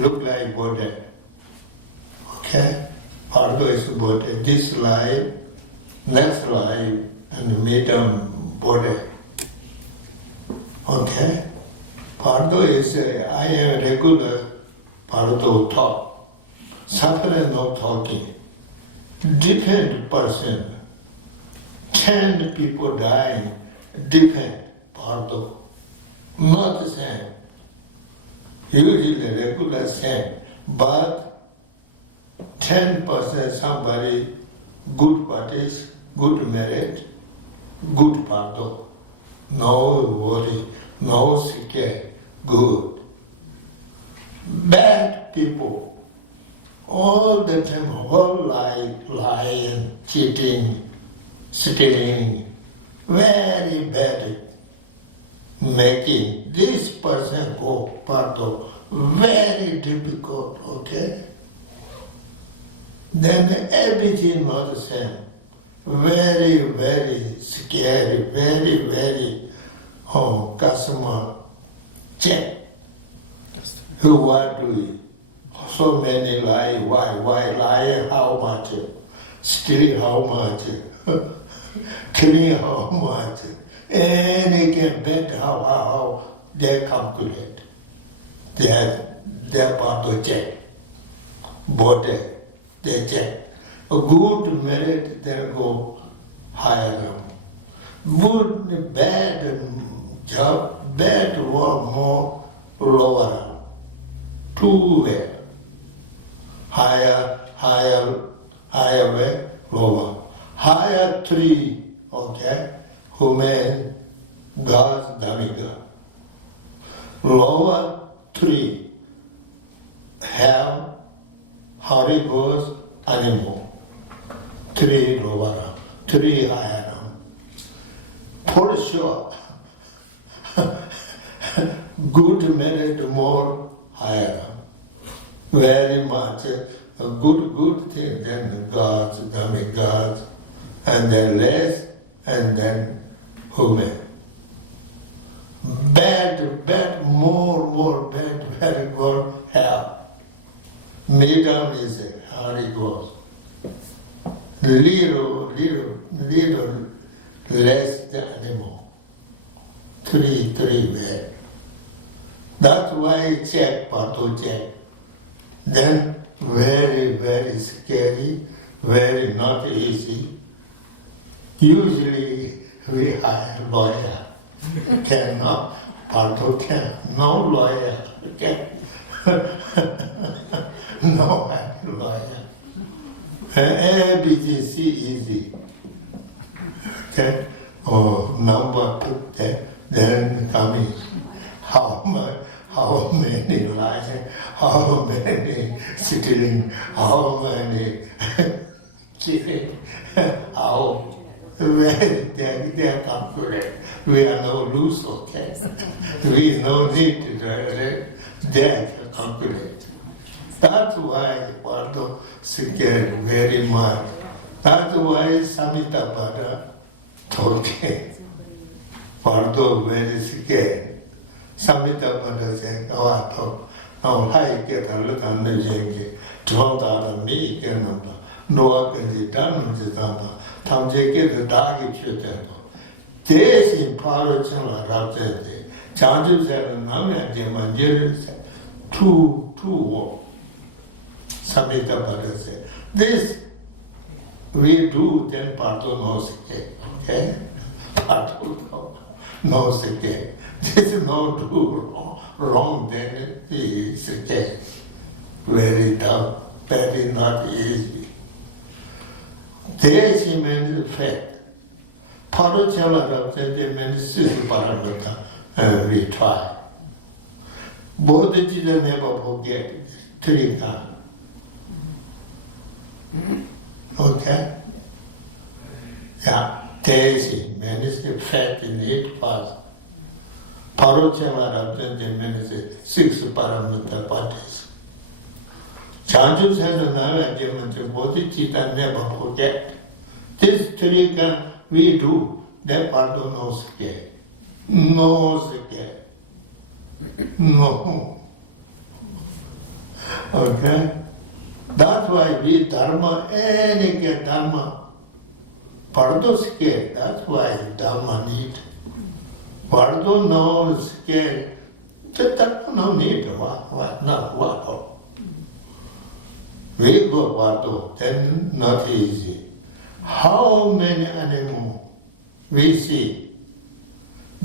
Look like Buddha. Okay? Although it's Buddha, this life, next life, and medium Buddha. Okay? Although is I am regular Pardo talk. Suffering no talking. Different person. 10 people dying, different Pardo. Not the same. Usually regular same, but 10% somebody good parties, good marriage, good Pardo. No worry, no scare, good. Bad people, all the time, whole life, lying, cheating, stealing, very bad. Making this person go Pardo, very difficult, okay? Then everything not the same. Very, very scary, very, very customer check. Who are doing? So many lie, why lie, how much? Steal how much? Killing how much? And they can bet how they calculate. Their part of check. Body, they check. A good merit, they go higher. Good, bad job, bad work, more lower. Two way. Higher way, lower. Higher three, okay? Human, God's Dhamika. Lower three, have Holy Ghost, animal. Three lower, three higher. For sure, good merit more higher. Very much a good thing, then God's Dhamika, and then less, and then human. Bad, more bad, very good, hell. Medium is Holy Ghost. Little less than animal. Three bad. That's why check, Pardo check. Then very, very scary, very not easy. Usually we hire lawyer. Cannot, Pardo can. No lawyer can. No lawyer. ABCC easy. Okay? Number put there, then coming. How many lies, how many stealing, how many cheating, how they calculate. We are no loose, okay? We no need to they calculate. That's why Pardo scared very much. That's why Samitabhadra told him. Pardo very scared. Samitabhadra said, hai get a look on the jengi, draw out me again, no can be done with the number. Tam get the dog if this in Parachala Rapsete, Chandu said, Namya Demanjeri said, two walk. Samitabhadra said, this we do, then Pardo knows again, okay? Pardo knows again. This is not do wrong, then he is again. Very tough, very not easy. This means fact. Parachala Rapsete means Siddhi Paramita, we try. Bodhicitta never forget three times. Okay? Yeah, Tesi means the fat in it fast. Parochemara means six paramita parties. Chanju says another argument, Bodhicitta never forget. This three can we do, that part of no scare. No scare. No. Okay? That's why we dharma, any dharma, pardo scare, that's why dharma need. Pardo no scare, dharma no need, what, no, what. We go pardo, then not easy. How many animals we see?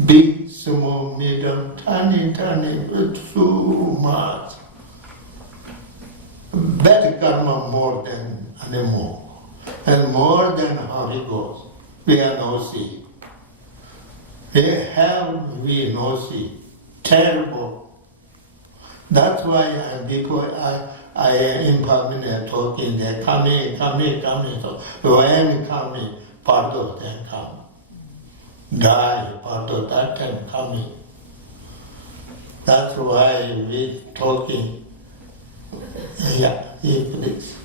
Big, small, medium, tiny, too much. Bad karma more than animal, and more than Holy Ghost. We are no see. We no see. Terrible. That's why before I impermanent talking there, coming. So when coming, pardo then come. Die, pardo that time coming. That's why we talking. Yeah, please.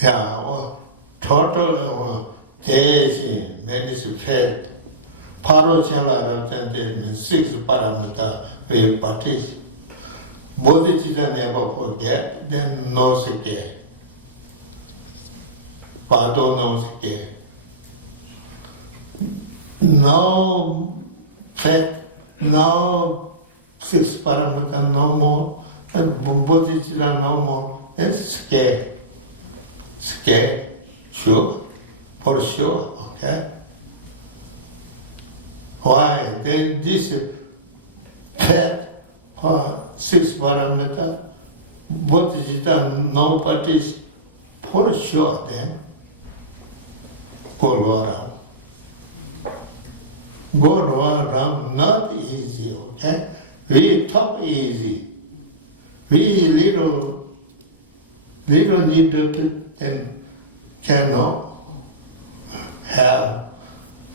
Yeah, total days, medicine fed. Parochela represents six paramita we practice. Bodhicitta never forget, then no scare. Pado no scare. No fat, no six paramita, no more. Bodhicitta no more. It's scare. Scare, sure, for sure, okay? Why? Then this fat, six parameter, Bodhicitta no practice, for sure then, go around. Go around, not easy, okay? We talk easy. We little need to then cannot have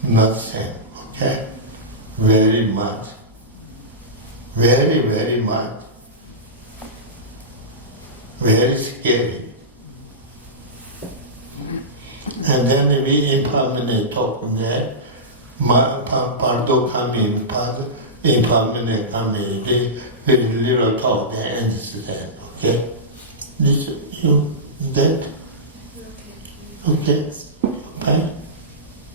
nothing, okay? Very much. Very, very much. Very scary. And then we impermanent talk there. Pardo come in, impermanent come in. They very little talk there and that, okay? This, you, that? Okay? Fine?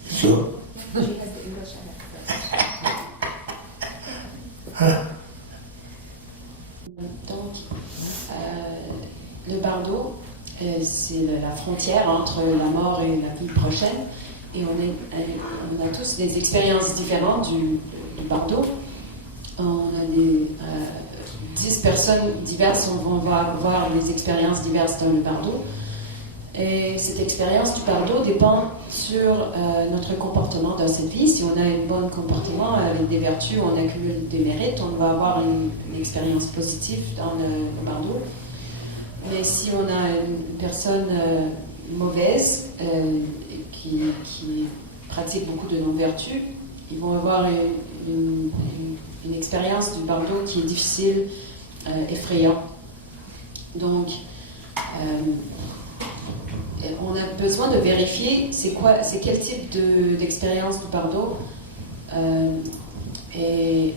Sure? She has the English Donc, le bardo, c'est la frontière entre la mort et la vie prochaine. Et on a tous des expériences différentes du bardo. On a 10 personnes diverses, on va voir des expériences diverses dans le bardo. Et cette expérience du bardo dépend sur notre comportement dans cette vie. Si on a un bon comportement avec des vertus, on accumule des mérites, on va avoir une expérience positive dans le bardo. Mais si on a une personne mauvaise qui pratique beaucoup de non-vertus, ils vont avoir une expérience du bardo qui est difficile, effrayant. Donc, on a besoin de vérifier c'est quel type d'expérience du bardo et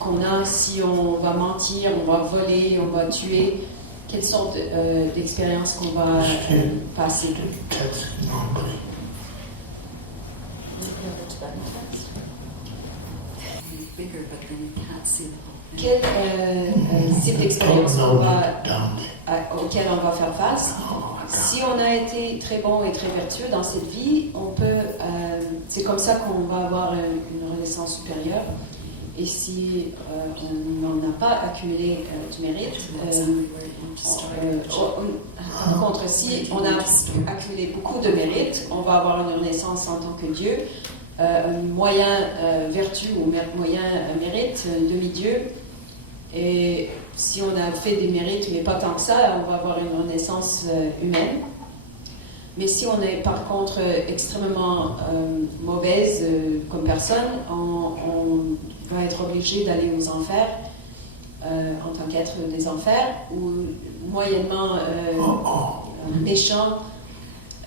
qu'on a si on va mentir, on va voler, on va tuer, quelle sorte d'expérience qu'on va passer. Quel type d'expérience auquel on va faire face. Si on a été très bon et très vertueux dans cette vie, c'est comme ça qu'on va avoir une renaissance supérieure. Et si on n'en a pas accumulé du mérite, par contre, si on a accumulé beaucoup de mérite, on va avoir une renaissance en tant que Dieu. un moyen vertu ou moyen mérite, un demi-dieu. Et si on a fait des mérites, mais pas tant que ça, on va avoir une renaissance humaine. Mais si on est par contre extrêmement mauvaise comme personne, on va être obligé d'aller aux enfers en tant qu'être des enfers, ou moyennement méchant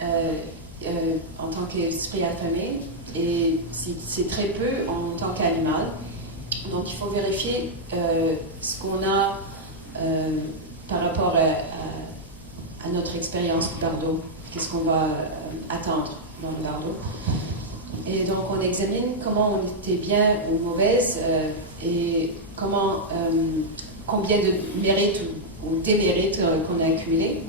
en tant qu'esprit affamé, et c'est très peu en tant qu'animal. Donc il faut vérifier ce qu'on a par rapport à notre expérience du bardo. Qu'est-ce qu'on va attendre dans le bardo. Et donc on examine comment on était bien ou mauvaise et combien de mérites ou démérites qu'on a accumulés.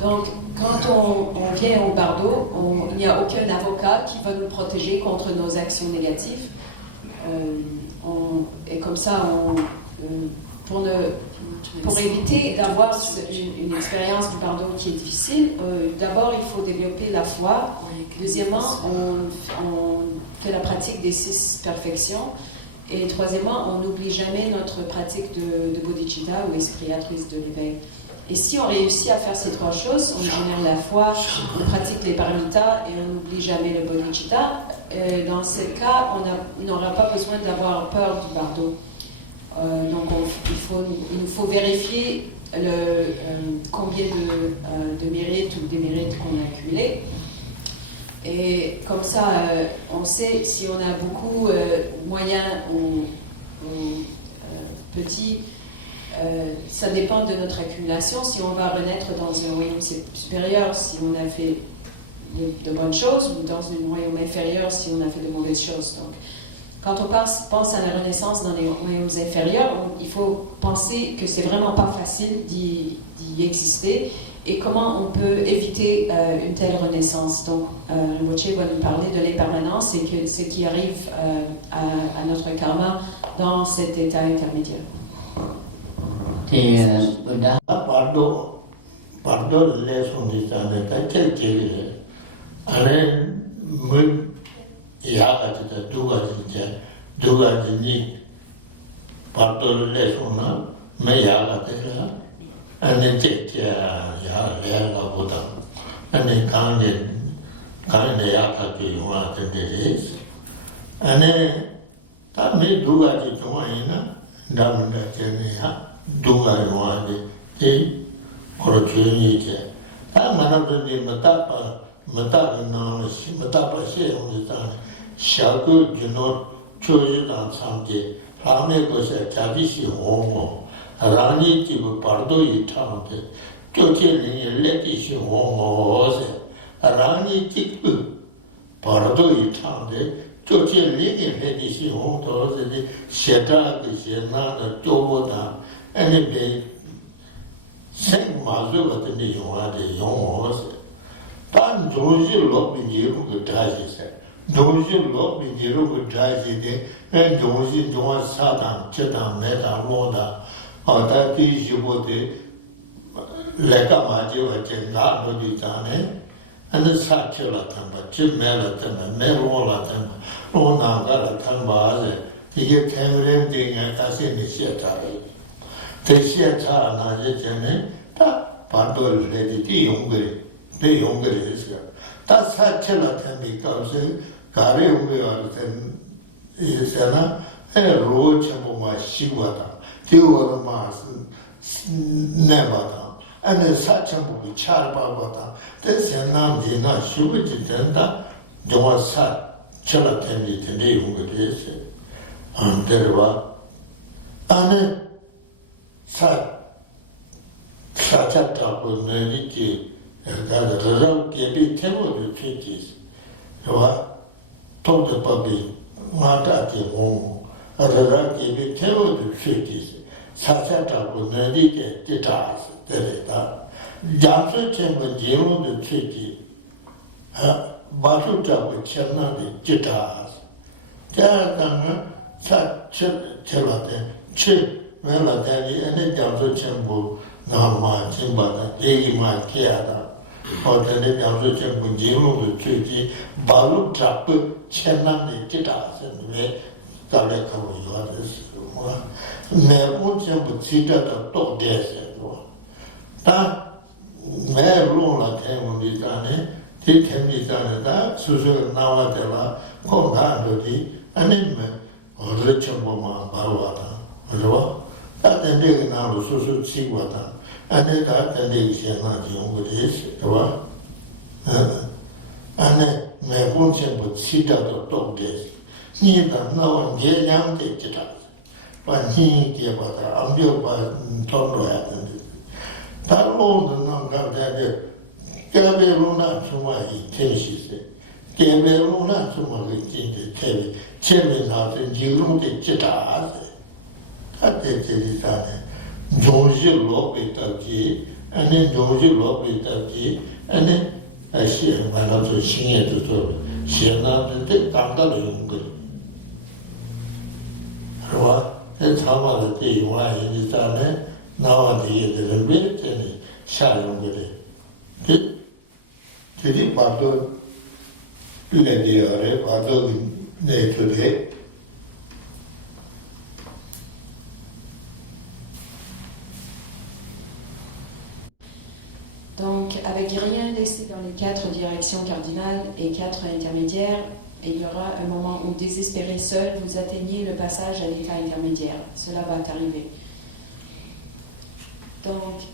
Donc quand on vient au bardo, il n'y a aucun avocat qui va nous protéger contre nos actions négatives. Et comme ça, pour éviter d'avoir une expérience du pardon qui est difficile, d'abord il faut développer la foi. Deuxièmement, on fait la pratique des 6 perfections. Et troisièmement, on n'oublie jamais notre pratique de bodhicitta ou esprit altruiste de l'éveil. Et si on réussit à faire ces 3 choses, on génère la foi, on pratique les paramitas et on n'oublie jamais le bodhicitta, dans ce cas, on n'aura pas besoin d'avoir peur du bardo. Donc il nous faut vérifier combien de mérites ou démérites qu'on a accumulés. Et comme ça, on sait si on a beaucoup, moyen ou petit. Ça dépend de notre accumulation. Si on va renaître dans un royaume supérieur, si on a fait de bonnes choses, ou dans un royaume inférieur, si on a fait de mauvaises choses. Donc, quand on pense à la renaissance dans les royaumes inférieurs, il faut penser que c'est vraiment pas facile d'y exister et comment on peut éviter une telle renaissance. Donc, le Moche va nous parler de l'impermanence et que ce qui arrive à notre karma dans cet état intermédiaire. Pardon, leçon de ça, tel qu'il est. Alors, moi, il y a deux ni pardon, leçon là, mais il y a un était qui a l'air la boda. Un est quand il y a pas de joie de délai. Un est, t'as mis deux de joie, dans le Kenya. Dunga Wadi, Korotuni, Amanabdi Matapa, Matapa Shea on the time, Shaku, you know, chosen on Sunday, Rame was a Tabishi Homo, Rani Tibu Pardo Itante, Jotin Letishi Homo, Rani Tibu Pardo Itante, Jotin Letishi Homo, Sheta, the Shena, the Joboda. Anyway, Saint Mazu at the Nihua de Yong. Pan Doji Lop in Yeru Daji said. Doji Lop in Yeru Daji, and Doji Doa Sadan, Chetan, Meta, Moda, or that is you would Leka Majo at Jenga Noditane, and the Satchela Tamba, Jim Melatam, and Merola Ona Garatamba, he get 10 renting at Cassinisha. They said, Pardon, lady, younger, the younger is. That's how Chilatan becomes Gary is a roach of my Shivata, two Mars, Nevada, and a such a movie, Charbavata. This is not the not Shuvitenda, there was such Chilatan, the younger is. And there were. And Sacha was Naviki, and the result gave me 10 of the treaties. So I told the public, Matati home, a result gave me 10 of the treaties. Sacha was Naviki, guitars, that Jamsu Chamber gave the treaty. Basuta with Chena, the guitars. There are such Chilate, chip. Well, then, any Jamsu Chamber, Nama, Chimbata, Degi, my Kiada, 어떤데 양수천 문제로 주지 바로 잡고 천남의 기타는 왜 달래고 요하듯이 뭐 매번 전부 지자도 또 됐어요. 다 매로라 대문이잖아요. 대템이잖아요. 수수 나와대라 건강도지 아니면 어르신 보면 바로 와다. 그죠? 다들 내가 나로 수수 치고 왔다. 아니 다들 내가 생각이 온 거지. 그죠? 아니 매번 전부 지자도 또 됐어. 니가 나온 게 양대 기타. 반히 개봐다 암벽과 돈로야 되는데. 달로는 나가다가 개배로나 주마이 텐시세. 개배로나 주마이 진짜 개배. 제배 나서 지금도 기타. 그때 제리다네. 종지로 있다지. 아니 종지로 있다지. 아니 아시아 만나서 신에도 또 신나는데 감다는 거. 그와 참아도 되와 이제는 나와 되는 게 샤용 거래. 그들이 봐도 이래디어에 봐도 내주래. Donc, avec rien laissé dans les 4 directions cardinales et 4 intermédiaires, il y aura un moment où, désespéré seul, vous atteignez le passage à l'état intermédiaire. Cela va arriver. Donc,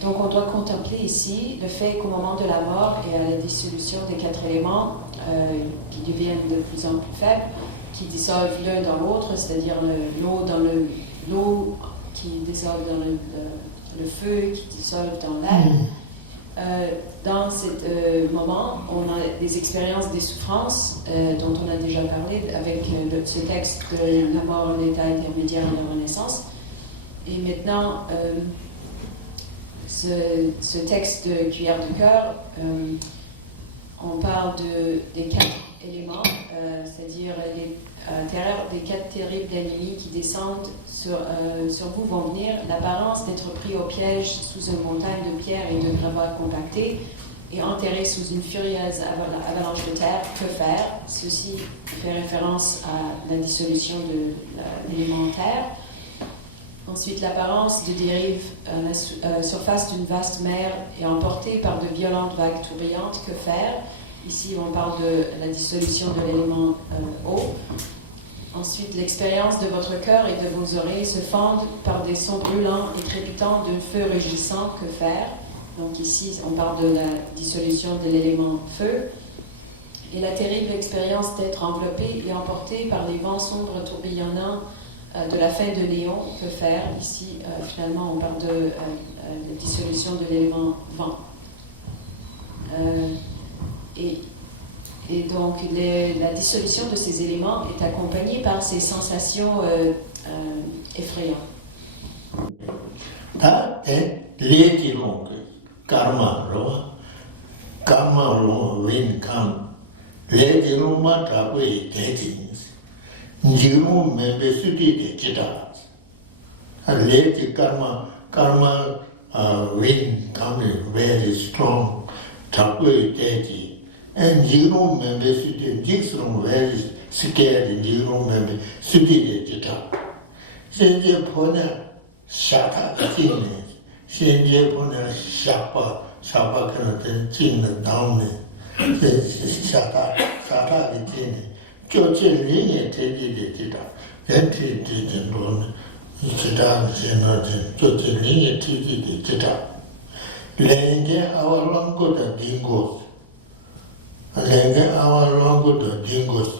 donc on doit contempler ici le fait qu'au moment de la mort et à la dissolution des 4 éléments qui deviennent de plus en plus faibles, qui dissolvent l'un dans l'autre, c'est-à-dire l'eau qui dissolve dans le feu, qui dissolve dans l'air. Dans ce moment, on a des expériences des souffrances dont on a déjà parlé avec ce texte de la mort, l'état intermédiaire et la renaissance. Et maintenant, ce texte de Cuillère de cœur, on parle des 4 éléments, c'est-à-dire les terreurs des 4 terribles ennemis qui descendent sur vous vont venir. L'apparence d'être pris au piège sous une montagne de pierres et de gravats compactés et enterré sous une furieuse avalanche de terre. Que faire? Ceci fait référence à la dissolution de l'élément terre. Ensuite, l'apparence de dérive à la surface d'une vaste mer et emportée par de violentes vagues tourbillontes. Que faire? Ici, on parle de la dissolution de l'élément eau. Ensuite, l'expérience de votre cœur et de vos oreilles se fendent par des sons brûlants et crépitants d'un feu rugissant. Que faire? Donc ici, on parle de la dissolution de l'élément feu. Et la terrible expérience d'être enveloppé et emporté par les vents sombres tourbillonnants de la fin de néon. Que faire? Ici, finalement, on parle de la dissolution de l'élément vent. Et donc, la dissolution de ces éléments est accompagnée par ces sensations effrayantes. Very strong. And you remember sitting Dixon very scared and you remember sitting guitar. Send your pona shaka chin. Send your pona shapa kind of chin down. Shaka the chin. George Ling attended the guitar. Then he didn't know guitar, George Ling attended the guitar. Laying our long good and dingos. Lenga our long good dingos.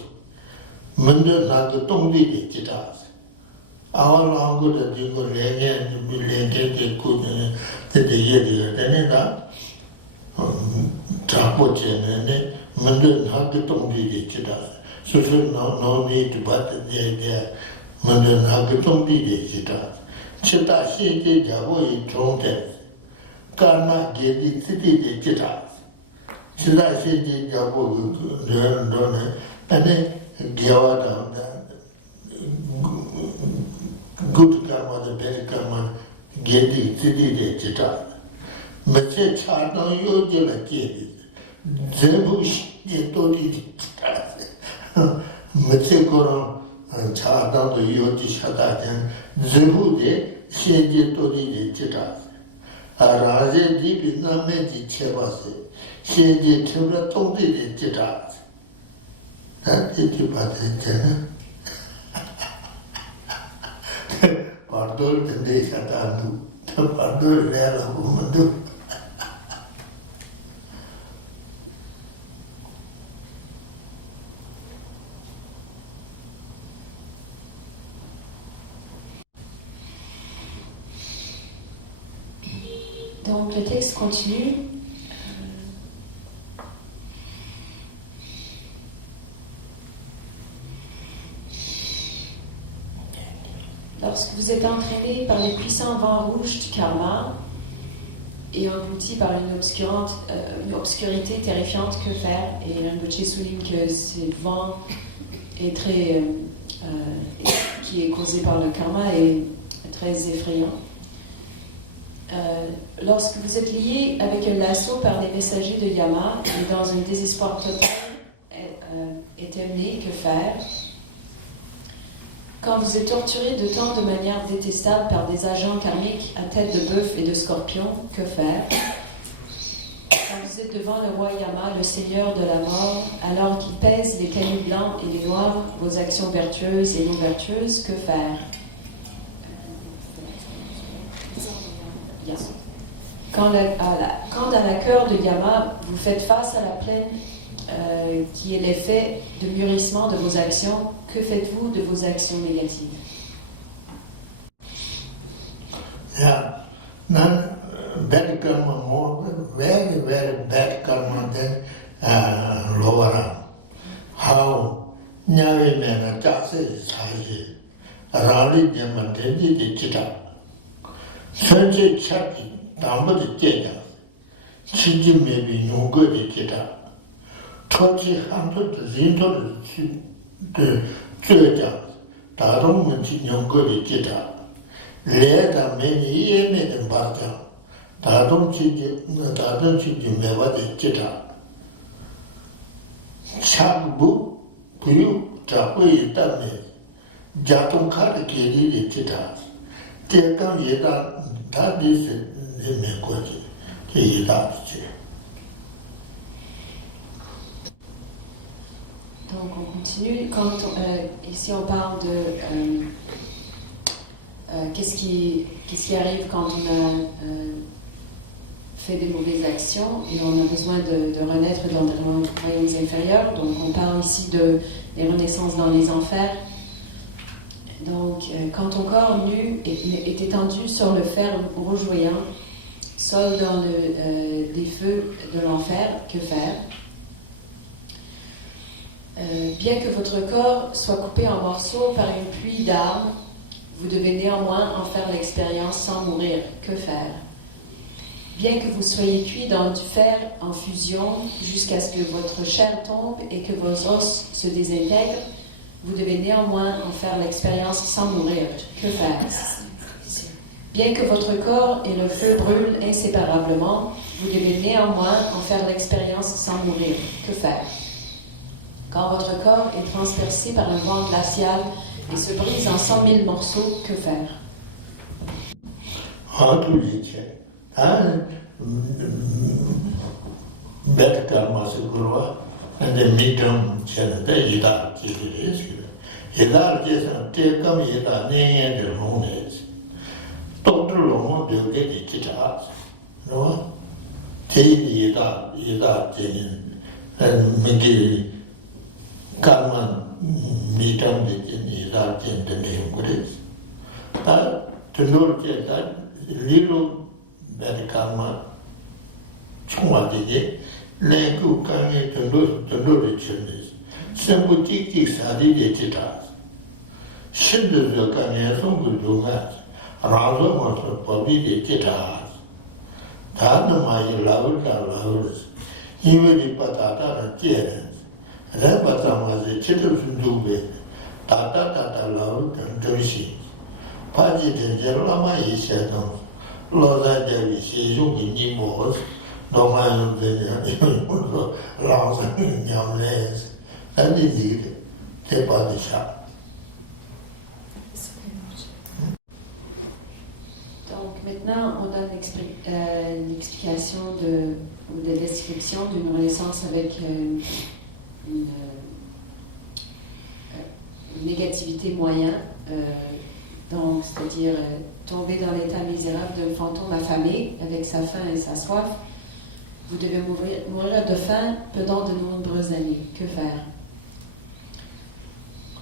Munda like the tongue did our long good dingo lenga and lenga they could the year then that Trapochen and Munda had the tongue did so no need to but the idea Munda had the tongue did Chita she did Javo tronted. Karma gave the city the guitar. Should I say the Jabo and then Giawada good karma, the bad karma, get the city de chita. Mache chardon yoji la kiri. Zebush ye tori chita. Mache koron chardon yoji shata jan. Zebu de shenje tori de chita. Raje di biname di chebase. Shenje chebra tori de chita. That is the pattern. Pardon the day Satanu, the pardon Rela Womandu. Donc le texte continue. Lorsque vous êtes entraîné par les puissants vents rouges du karma et englouti par une obscurité terrifiante, que faire? Et Rinpoche souligne que ce vent est qui est causé par le karma est très effrayant. Lorsque vous êtes lié avec un lasso par les messagers de Yama et dans un désespoir total éternel, que faire? Quand vous êtes torturé de tant de manières détestables par des agents karmiques à tête de bœuf et de scorpion, que faire? Quand vous êtes devant le roi Yama, le seigneur de la mort, alors qu'il pèse les cailloux blancs et les noirs, vos actions vertueuses et non vertueuses, que faire? Quand dans la cœur de Yama, vous faites face à la plaine qui est l'effet de mûrissement de vos actions, que faites-vous de vos actions négatives? Yeah, none bad karma more, very, very bad karma than lower. How Nyave Mena Jase Saji, Rali Diamantedi de Chita, Sanjay Chaki, Tamba de Jeda, Chiji maybe no good de Chita. 20人头的浙江，大东门去两个的接他，来到每年也没人把讲，大东去就没法的接他，下个步不用找回一单的，家中卡的给你的接他，这刚一大，他的是美国的，这一大的去。 Donc on continue. Ici on parle de qu'est-ce qui arrive quand on a fait des mauvaises actions et on a besoin de renaître dans des royaumes inférieurs. Donc on parle ici des renaissances dans les enfers. Donc quand ton corps nu est étendu sur le fer rougeoyant, seul dans les feux de l'enfer, que faire? Bien que votre corps soit coupé en morceaux par une pluie d'armes, vous devez néanmoins en faire l'expérience sans mourir. Que faire? Bien que vous soyez cuit dans du fer en fusion jusqu'à ce que votre chair tombe et que vos os se désintègrent, vous devez néanmoins en faire l'expérience sans mourir. Que faire? Bien que votre corps et le feu brûlent inséparablement, vous devez néanmoins en faire l'expérience sans mourir. Que faire? Quand votre corps est transpercé par un vent glacial et se brise en 100 000 morceaux, que faire? karma mitam de ni da chen de ne ngure ta tendor che da lilo bad karma chungwa de le ku ka ne tendor de chen ne sembu tik tik sa de ta shin de ka ne song bu do ga ra zo ma so pa bi de ta ta na ma yi la u yi we di pa ta da che Rabba Tamaze, Chitter Sunduve, Tata Tata Lao, and Joshi. Party de Lama is a Loza de Shizhuki Nimos, no man the Laos and Yamles. That is it. The body shop. Donc maintenant, on donne l'explication ou de description d'une renaissance avec une négativité moyenne, donc c'est-à-dire tomber dans l'état misérable d'un fantôme affamé avec sa faim et sa soif. Vous devez mourir de faim pendant de nombreuses années. Que faire?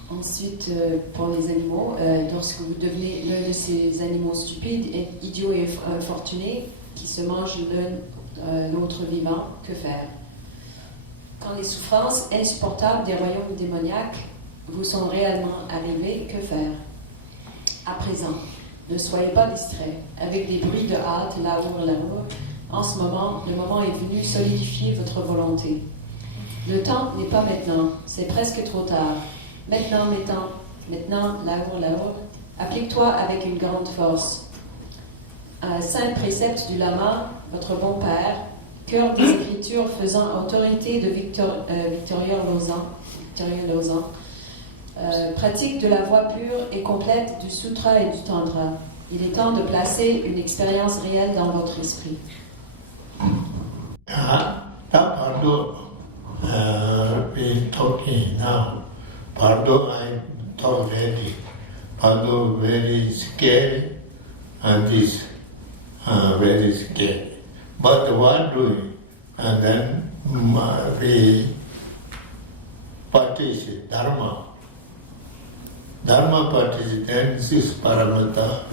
Ensuite, pour les animaux, lorsque vous devenez l'un de ces animaux stupides, idiots et infortunés qui se mangent l'autre vivant, que faire? Quand les souffrances insupportables des royaumes démoniaques vous sont réellement arrivées, que faire? À présent, ne soyez pas distraits avec des bruits de hâte, l'amour. En ce moment, le moment est venu solidifier votre volonté. Le temps n'est pas maintenant, c'est presque trop tard. Maintenant, l'amour, applique-toi avec une grande force. Un saint précepte du lama, votre bon père, cœur des Écritures faisant autorité de Victoria Lozan, pratique de la voie pure et complète du sutra et du tantra. Il est temps de placer une expérience réelle dans votre esprit. Been talking now. Pardo, I talk already. Pardo very scary, and this very scary. But what doing? And then we practice Dharma. Dharma practice, then 6 paramita,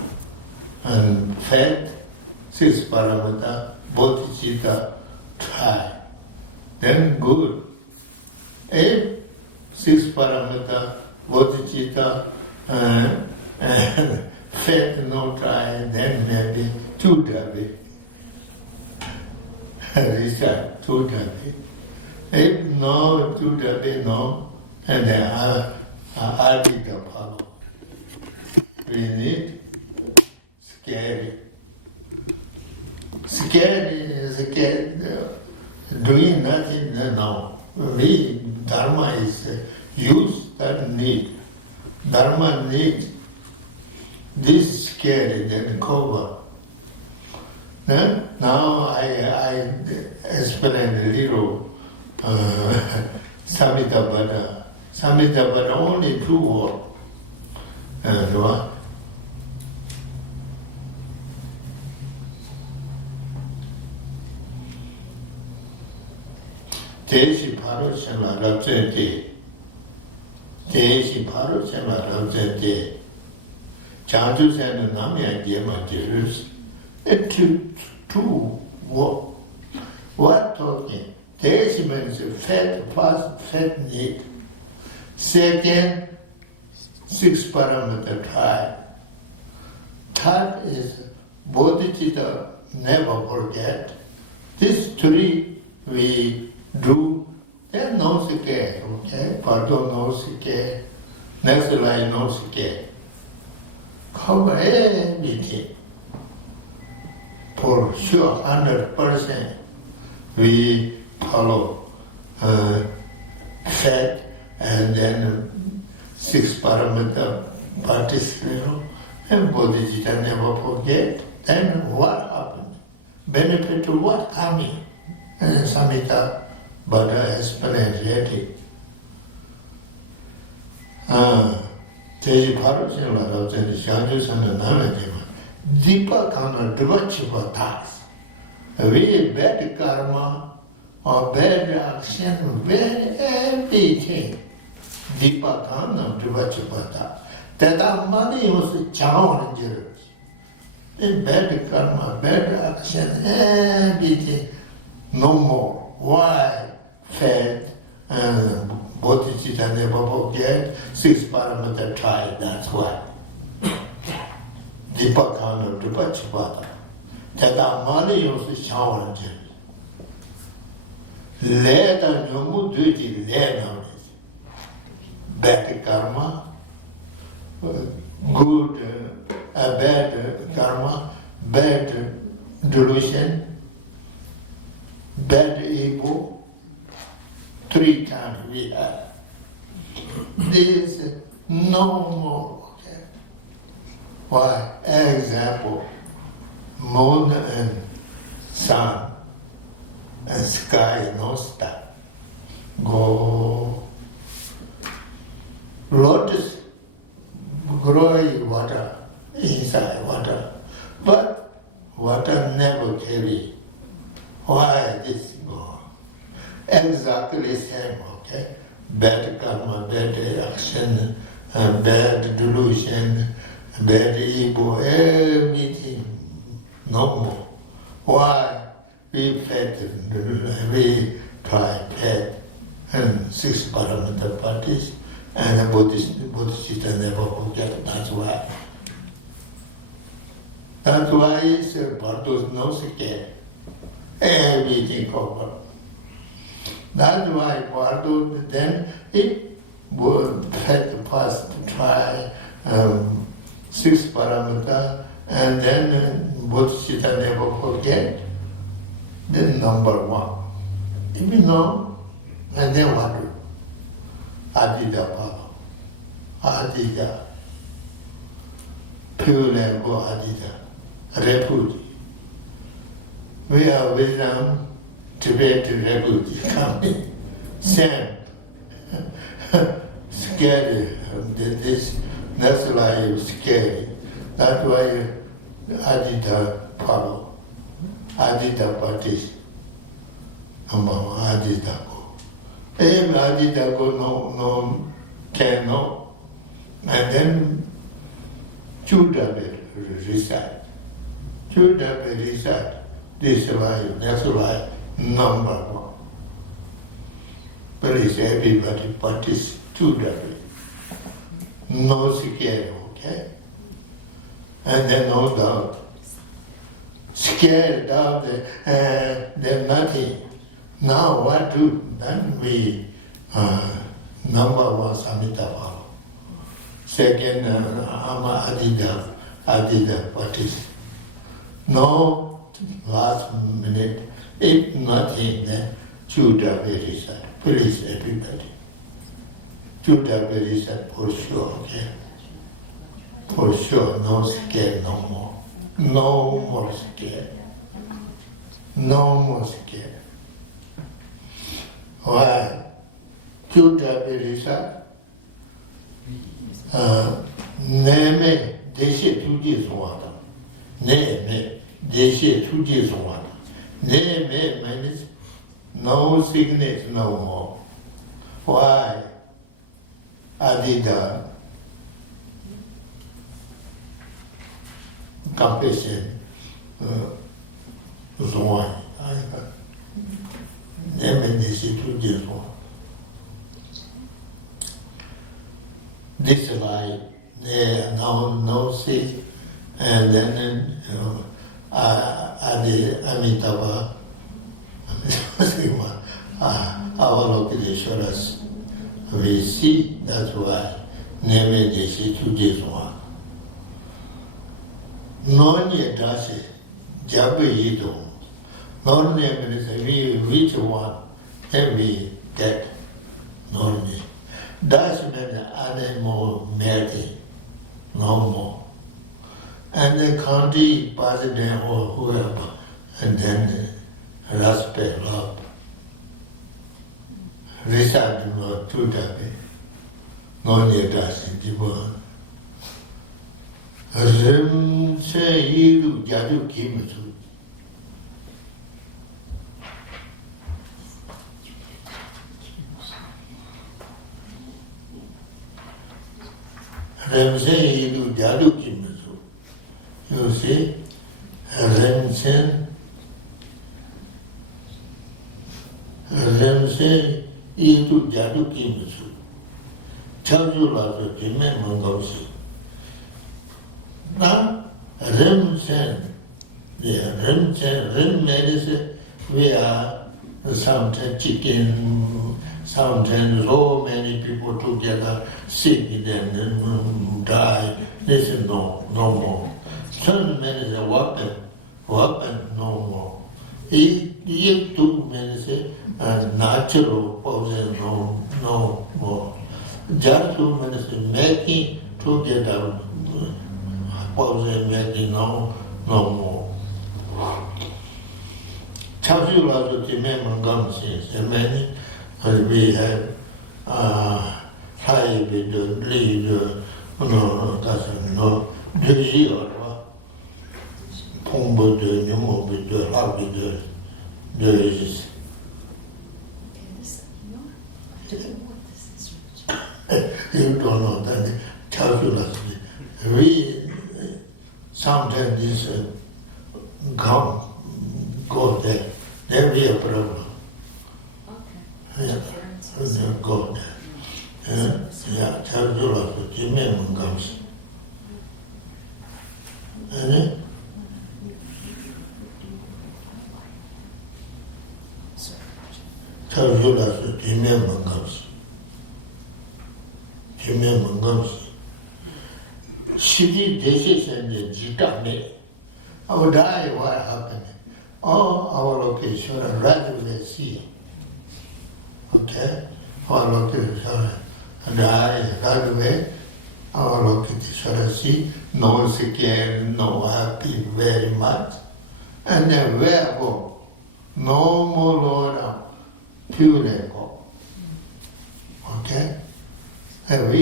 and faith, 6 paramita, bodhicitta, try. Then good. If 6 paramita, bodhicitta, and faith no try, then maybe 2 dhabi. Restart 2 dhabi. If no 2 dhabi, no, and then Adhika follow. We need scary. Scary is doing nothing now. We, Dharma is use that need. Dharma need this scary, then cover. Now I explain a little Samhita-pada. Samhita-pada only 2 words. What? 대시 바로 생활 랍전대 대시 바로 생활 랍전대 자주세는 남의 예만 들으스 to what talking 대시 means fat plus fat need second 6 parameter try third is bodhicitta never forget these 3 we do, then no sike, okay? Pardon, no sike. Next line, no sike. Cover everything. For sure, 100%. We follow fat and then 6 parameter participation and bodhicitta never forget. Then what happened? Benefit to what coming? And Samhita Buddha explained already. Teji Parushin Lada Zeni Shanjusan Namadima. Deepa Kana Dvachipa Tas. Very bad karma or bad action, very everything. Deepa Kana Dvachipa Tas. That our money was challenges. Bad karma, bad action, everything. No more. Why? Fat and bodhicitta never forget, 6 parameter try, that's why. Dipakana Dipachipata. That our money was challenging. Leda Nyamu duty, Leda. Bad karma, good a bad karma, bad delusion, bad ego, 3 times we have. This is no more. Okay? Why? Example, moon and sun and sky, no star. Go. Lotus growing water, inside water, but water never carry. Why this go? Exactly same, okay? Bad karma, bad action, bad delusion, bad ego, everything, no more. Why? We fed, we try fed, and 6 Paramita parties, and the Bodhisattva never forget, that's why. That's why it's Bardo's no secret. Everything covered. That's why Bardo then it would had first try 6 Paramita, and then Bodhisattva never forget. Then number 1. If you know, and then what do? Adida Baba. Adida. Pure and go Adida. Refugee. We are Vietnam, Tibet refugee coming. Same. Scary. This life is scary. That's why Adida follow. Adida parties. Among Adida go. If Adida go no can no. And then Judah will recite. Judah will recite. This life, that's life, number 1. Please everybody parties Judah will. No scare, okay? And then no doubt. Scared of there's nothing. Now what do? Then we number 1 Samhita follow. Second Ama Adida parties. No last minute. If nothing, then Judah will recite. Please everybody. Judah will recite for sure, okay? For sure, no scare no more. No more scare. No more scare. Why? Judah Berisa Neme Deshe Tuji Swada. Neme Deshe Tuji Swada. Neme means no sickness no more. Why? Adida compassion Zwan. This life, no sick, and then Amitabha, Avalokiteshwaras, we see, that's why Neme Deshi to this one. No need Dashi, Jabe Yido. No name is we reach one, and we get no name. Dash means animal melting, no more. And the county president or whoever, and then respect, love. Result no to that. No need Dashi, Jibo. Rim say you Jadu Kimutu. Remsen Yidu Jadu Kimutu. You see, Remsen Yidu Jadu Kimutu. Chajula to Jime Mongosi. Now, Remsen, Rim means we are sometimes chicken, sometimes so many people together sick and die. This is no more. So many say weapon, no more. If too many say natural poison, no more. Just too many say making together poison, making no more. Chapsula to Timem Gumsi, many we have high with the lead, the year, Pombo de Numo with the Happy the you don't know that Chapsula. We sometimes this go there. There be a problem. Okay. Go there. Yeah, Chardula, the Jimmy comes. Chardula, the Jimmy comes. Jimmy comes. City dishes and the Jitame. I would die what happened. All our location right away see. Okay? Our location die right away. Our location see. No scared, no happy very much. And then where go? No more Lord, pure go. Okay? And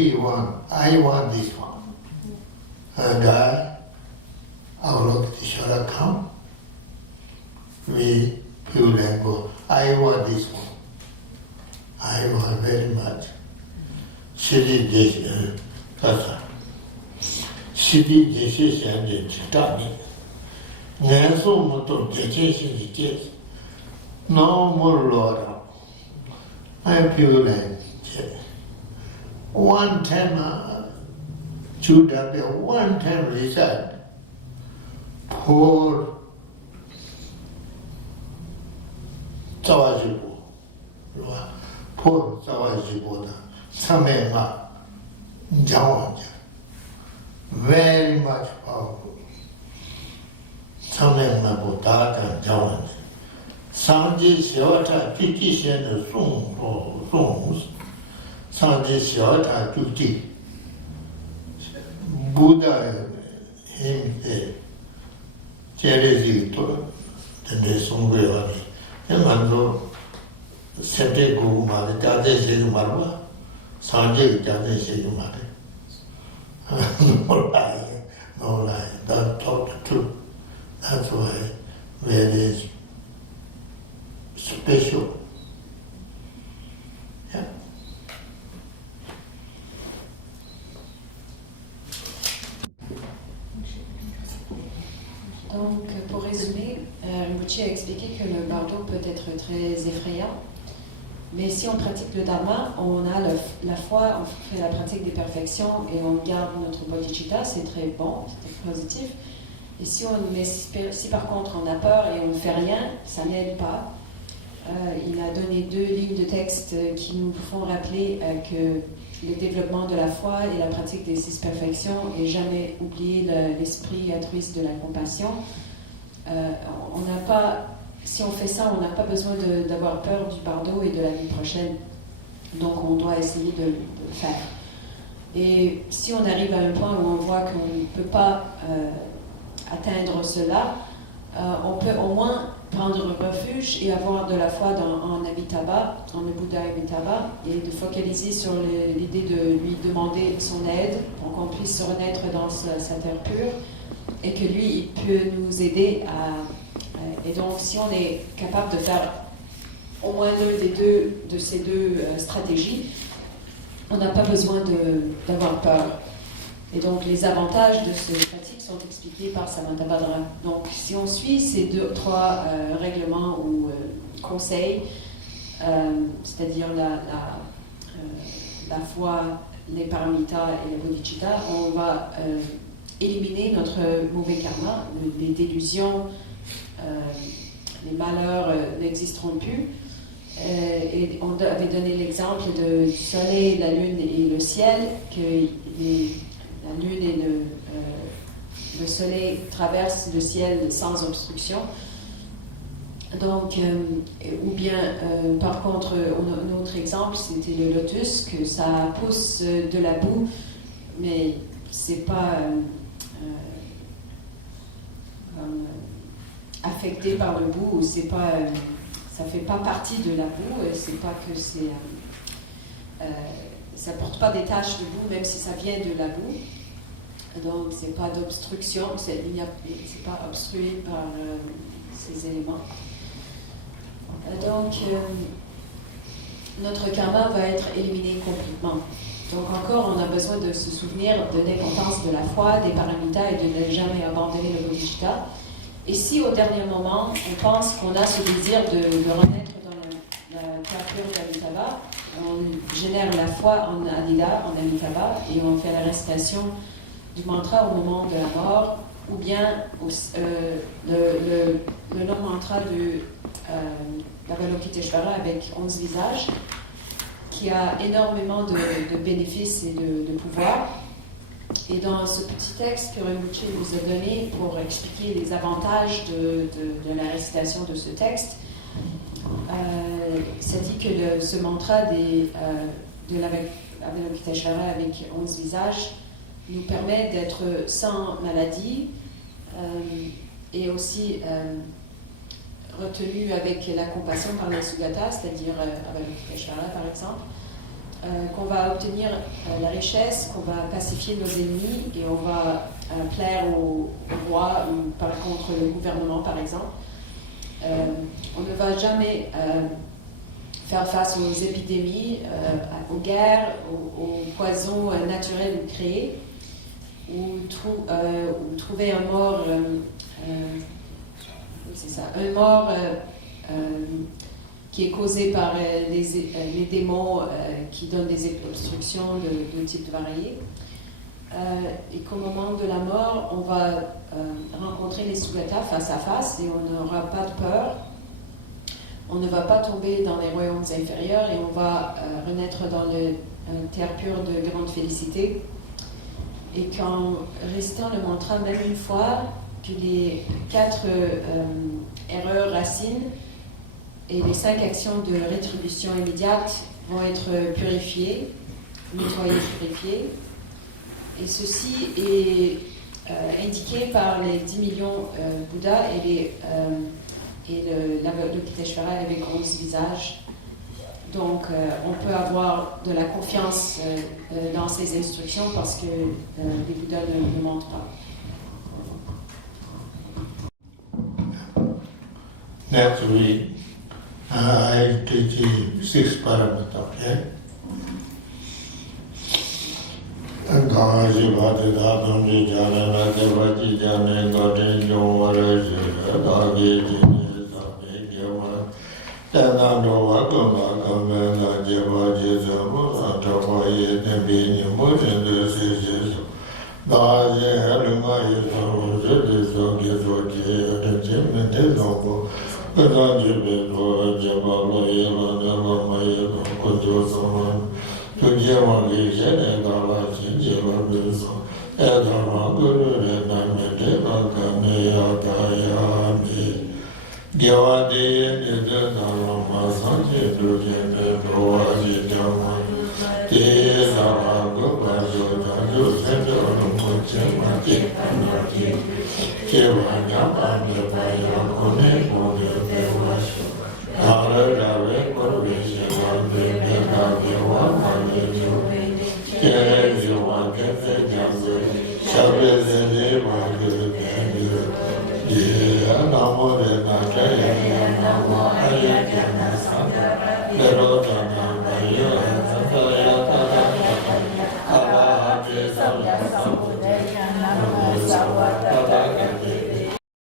I want this one. And our location come. We feel and go, I want this one. I want very much. City dishes, city dishes and the chitani. Nanso moto dishes. No more Lord. I feel like one time, one time result. Poor Zawajibo, poor Zawajibo, Samema, Jawanja, very much powerful. Samema Bodata, Jawanja. Sanji Shiota, 50 cents songs, Sanji Shiota, 50. Buddha, him, Cherezi, the Songwe. Mando Sete Gumari, Jade Sigmarwa, Sanjay Jade Sigmari. No lie, that taught the truth. That's why very special. Yeah. Donc, pour résumer, Rinpoche a expliqué que le bardo peut être très effrayant, mais si on pratique le dharma, on a la foi, on fait la pratique des perfections et on garde notre bodhicitta, c'est très bon, c'est très positif. Et si par contre on a peur et on ne fait rien, ça n'aide pas. Il a donné 2 lignes de texte qui nous font rappeler que le développement de la foi et la pratique des 6 perfections et jamais oublier l'esprit altruiste de la compassion. On n'a pas, si on fait ça, on n'a pas besoin d'avoir peur du bardo et de la vie prochaine. Donc on doit essayer de le faire. Et si on arrive à un point où on voit qu'on ne peut pas atteindre cela, on peut au moins prendre refuge et avoir de la foi en Amitabha, en le Bouddha Amitabha, et de focaliser sur l'idée de lui demander son aide pour qu'on puisse se renaître dans sa terre pure et que lui, il peut nous aider et donc si on est capable de faire au moins l'une de ces deux stratégies, on n'a pas besoin d'avoir peur. Et donc les avantages de cette pratique sont expliqués par Samantabhadra. Donc si on suit ces 3 règlements ou conseils, c'est-à-dire la foi, les paramitas et la bodhicitta, on va éliminer notre mauvais karma, les délusions, les malheurs n'existeront plus. Et on avait donné l'exemple du soleil, la lune et le ciel, que la lune et le soleil traversent le ciel sans obstruction. Donc, ou bien, par contre, un autre exemple, c'était le lotus, que ça pousse de la boue, mais c'est pas affecté par le boue, ou c'est pas, ça fait pas partie de la boue, c'est pas que c'est, ça porte pas des taches de boue, même si ça vient de la boue. Donc, c'est pas d'obstruction, c'est pas obstrué par ces éléments. Donc, notre karma va être éliminé complètement. Donc, encore, on a besoin de se souvenir de l'importance de la foi, des paramitas et de ne jamais abandonner le bodhisattva. Et si au dernier moment, on pense qu'on a ce désir de renaître dans la terre pure d'Amitabha, on génère la foi en Adida, en Amitabha, et on fait la récitation du mantra au moment de la mort, ou bien le long mantra de l'Avalokiteshvara avec 11 visages, qui a énormément de bénéfices et de pouvoir. Et dans ce petit texte que Rinpoche nous a donné pour expliquer les avantages de la récitation de ce texte, ça dit que ce mantra de l'Avalokiteshvara avec 11 visages nous permet d'être sans maladie et aussi retenu avec la compassion par les Sugata, c'est-à-dire Avalokiteshvara par exemple, qu'on va obtenir la richesse, qu'on va pacifier nos ennemis et on va plaire au roi ou contre le gouvernement par exemple. On ne va jamais faire face aux épidémies, aux guerres, aux poisons naturels ou créés, ou trouver un mort, un mort qui est causé par les démons qui donnent des obstructions de type varié. Et qu'au moment de la mort, on va rencontrer les Sugata face à face et on n'aura pas de peur. On ne va pas tomber dans les royaumes inférieurs et on va renaître dans une terre pure de grande félicité. Et qu'en récitant le mantra même une fois, que les 4 erreurs racines et les 5 actions de rétribution immédiate vont être purifiées, nettoyées, purifiées. Et ceci est indiqué par les 10 millions Bouddhas et l'Avalokiteshvara avec 11 visages. Donc, on peut avoir de la confiance dans ces instructions parce que les Bouddhas ne mentent pas. Next week, I teach 6 paramita, okay? Gaji Bhati Dhatamji Janana Devaji Jane Gati Jomaraji Dagi Jini Sami Gyawa Tanando Vakama Kamena Jevaji Zamu Santapaye Nembini Mujindu Sisisu Gaji Helunga Yisamu Zidisu Gizoji Adajimi Nizambu Gaji Bidu Jabalo Yela Nelama Yela Kudu Saman Tujiawangi Jene Gala Jinjila Bizu Edama Guru Renami Deva Kameya Kayami Gyawadi Nidana Rama Sanji Dujene Provaji Dhamma Teza Gubajo Daju Senjo Rumuchima Chikanati Chivanya Pandepaya Kune Kune Devashu Nara Rave Kurvisha Vande Nega Dewa Manejo Kere Jiwa Kete Jambu Shabe Zene Vande Nega Ye Namo Rena Kaya